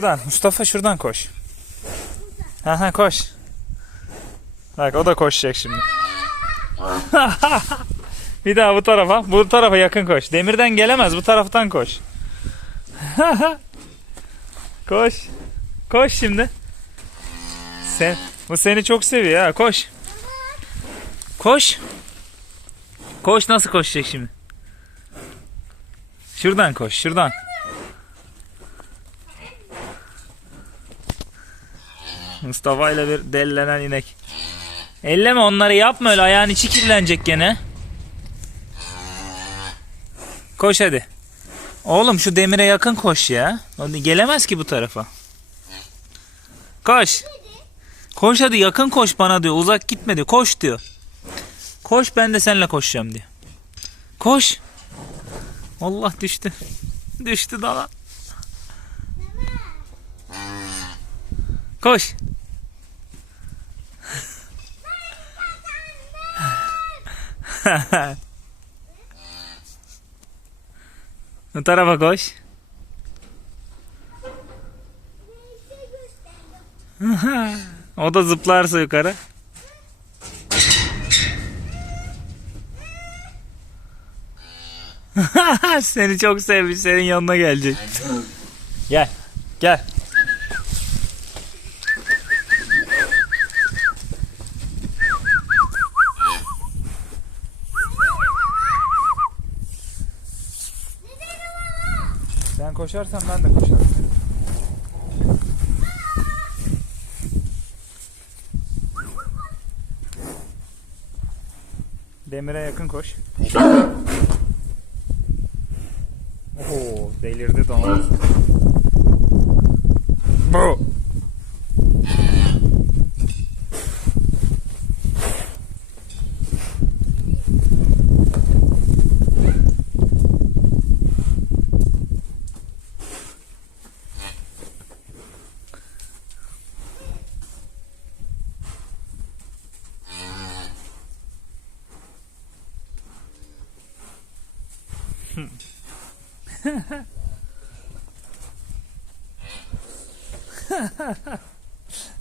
Şuradan Mustafa şuradan koş. Ha ha koş. Bak o da koşacak şimdi. bir daha bu tarafa. Bu tarafa yakın koş. Demirden gelemez. Bu taraftan koş. koş. Koş şimdi. Sen, bu seni çok seviyor ha. Koş. Koş. Koş nasıl koşacak şimdi? Şuradan koş. Şuradan. Mustafa ile bir dellenen inek. Elleme onları yapma öyle ayağın içi kirlenecek gene. Koş hadi. Oğlum şu demire yakın koş ya. Gelemez ki bu tarafa. Koş. Koş hadi yakın koş bana diyor. Uzak gitme diyor. Koş diyor. Koş ben de seninle koşacağım diyor. Koş. Allah düştü. Düştü dala. Koş. Bu tarafa koş. o da zıplarsa yukarı. Seni çok sevmiş. Senin yanına gelecek. Gel. Gel. Sen koşarsan ben de koşarım. Demire yakın koş. Oo, delirdi domuz. Bu.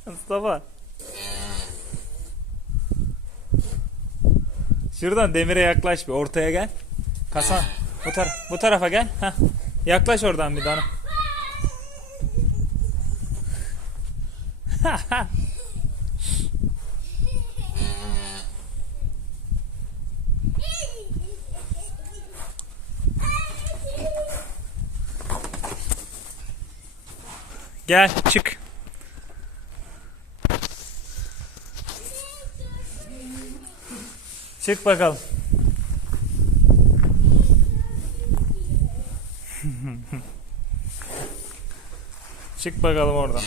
Mustafa. Şuradan demire yaklaş bir ortaya gel. Kasan bu tara bu tarafa gel. Heh. Yaklaş oradan bir tane. Gel çık. Çık bakalım. Çık bakalım oradan.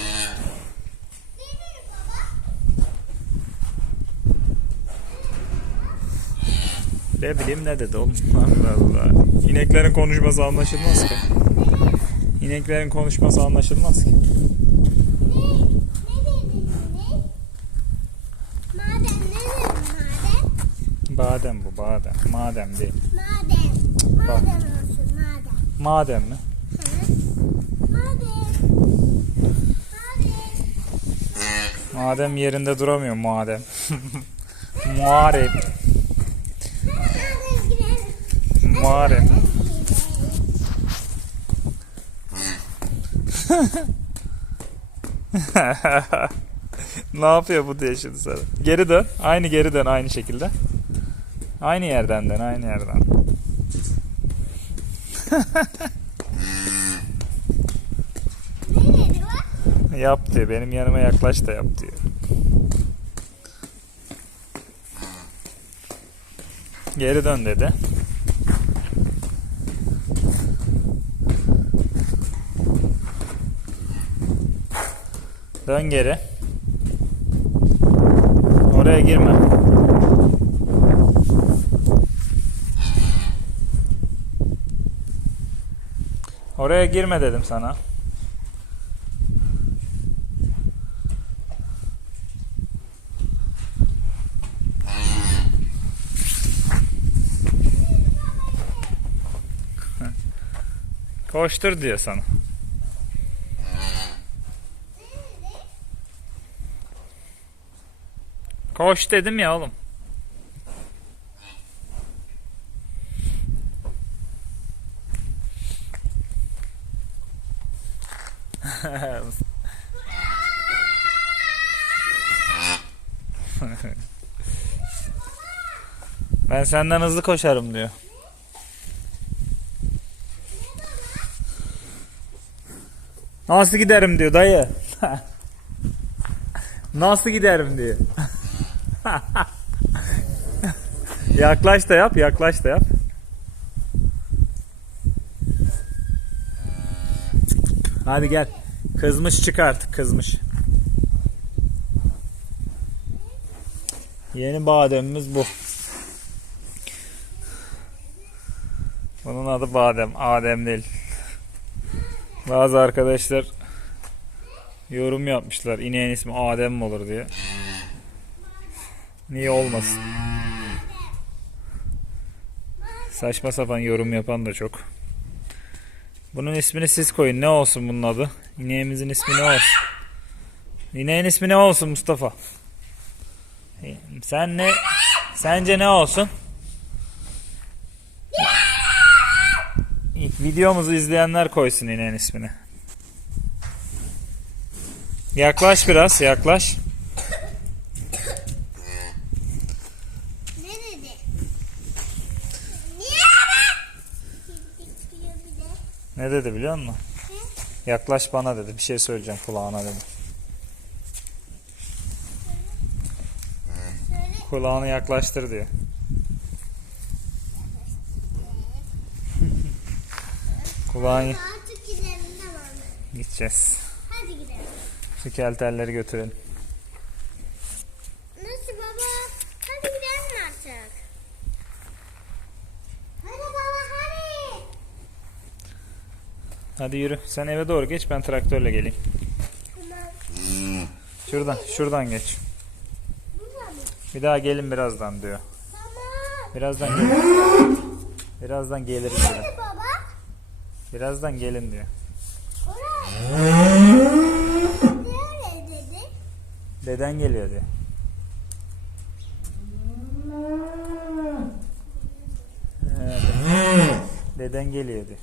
Ne bileyim ne dedi oğlum. Allah Allah. İneklerin konuşması anlaşılmaz ki. İneklerin konuşması anlaşılmaz ki. Badem bu badem. Madem değil. Madem. Madem olsun madem. Madem mi? Madem. Madem. Madem yerinde duramıyor madem. Muharip. Madem ne yapıyor bu diye şimdi sana? Geri dön. Aynı geri dön aynı şekilde. Aynı yerden dön aynı yerden. Yap diyor. Benim yanıma yaklaş da yap diyor. Geri dön dedi. Dön geri. Oraya girme. Oraya girme dedim sana. Koştur diyor sana. Koş dedim ya oğlum. ben senden hızlı koşarım diyor. Nasıl giderim diyor dayı. Nasıl giderim diyor. yaklaş da yap, yaklaş da yap. Hadi gel. Kızmış çık artık, kızmış. Yeni bademimiz bu. Bunun adı badem, Adem değil. Bazı arkadaşlar yorum yapmışlar. İneğin ismi Adem mi olur diye. Niye olmasın? Saçma sapan yorum yapan da çok. Bunun ismini siz koyun. Ne olsun bunun adı? İneğimizin ismi ne olsun? İneğin ismi ne olsun Mustafa? Sen ne? Sence ne olsun? İlk videomuzu izleyenler koysun ineğin ismini. Yaklaş biraz, yaklaş. Ne dedi? Niye? Diyor bir de. Ne dedi biliyor musun? Yaklaş bana dedi. Bir şey söyleyeceğim kulağına dedi. Söyle. Kulağını yaklaştır diyor. Kulağını Artık gidelim tamam. gideceğiz. Hadi gidelim. Şu kelterleri götürelim. Nasıl baba? Hadi gidelim artık. Hadi baba hadi. Hadi yürü. Sen eve doğru geç ben traktörle geleyim. Şuradan, şuradan geç. Bir daha gelin birazdan diyor. Birazdan gelin. Birazdan geliriz diyor. Birazdan gelin diyor. Deden geliyor diyor. Evet. Deden geliyor diyor.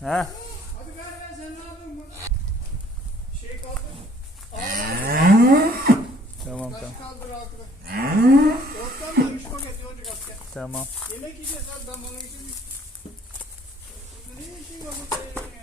Ha? Hadi ver ver sen ne yapıyorsun bu? Şey kaldır. Tamam tamam. kaldır altına. Yoktan da üç paket yolcu asker. Tamam. Yemek yiyeceğiz abi ben bana yok. Ne işin var bu?